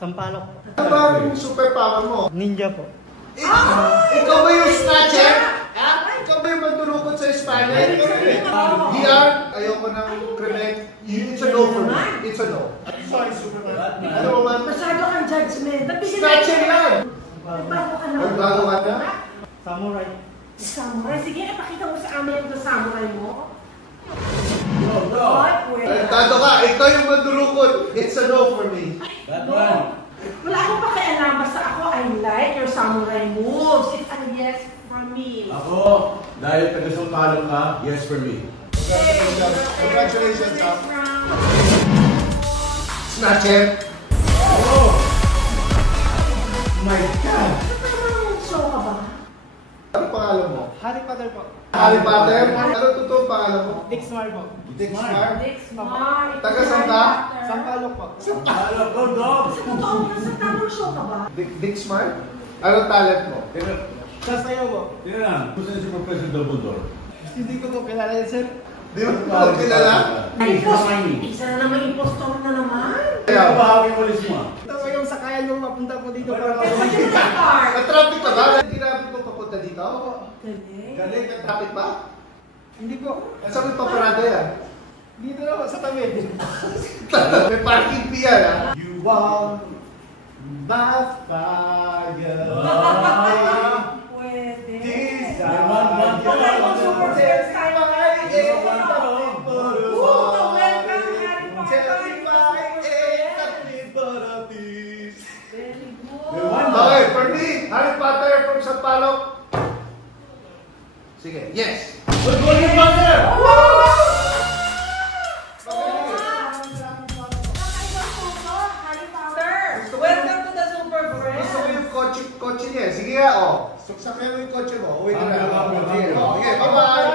Sampalok. Ano ba ang superpower mo? Ninja po. Ikaw ba yung snatcher? Ikaw ba yung magdurukot sa Espanya? DR, ayoko ng krimen. It's a no for me. It's a no. Sorry, Superman. Ano mo man? Masyado kang judgment. Snatcher yan! Nagbago ka na. Nagbago ka na? Samurai. Samurai? Sige, ipakita mo sa amin yung samurai mo. Tado ka, ikaw yung magdurukot. It's a no for me. Wala akong pakialam. Basta ako, I like your samurai moves. It's a yes for me. Ako, dahil taga-Sampalok ka, yes for me. Congratulations, Snatcher. Oh! My God! Ano show ka ba? Ano pangalan mo? Harry Potter po. Harry Potter? Ano totoo pangalan mo? Dixmar po. Dixmar? Dixmar. Taga Santa? Sampalok po. Sampalok, go dog! Sa totoo mo, sa tamang show ka ba? Dixmar? Anong talent mo? Sasayaw po. Tingnan lang, kung saan si Professor Dumbledore? Hindi ko po kilala yan, sir. Di mo ko kilala? Isa na naman, impostor na naman. Kaya bahagi mo ulit mo. Ito po yung sakayan mo mapunta po dito. Na-traffic ka ba? Ginamit mo papunta dito? Galing. Galing, na-traffic ba? Hindi po. Saan mo paparada yan? Dito na po, sa tabi. May parking fee yan, ha? You want my fire. Pwede. Okay, for me, Harry Potter from Sampalok. Sige, yes! Good morning, Potter! Welcome to the Super Friends. Gusto ko yung kotse niya. Sige nga, oh. Saksakin mo yung kotse mo. Uwi ka na. Sige, bye-bye!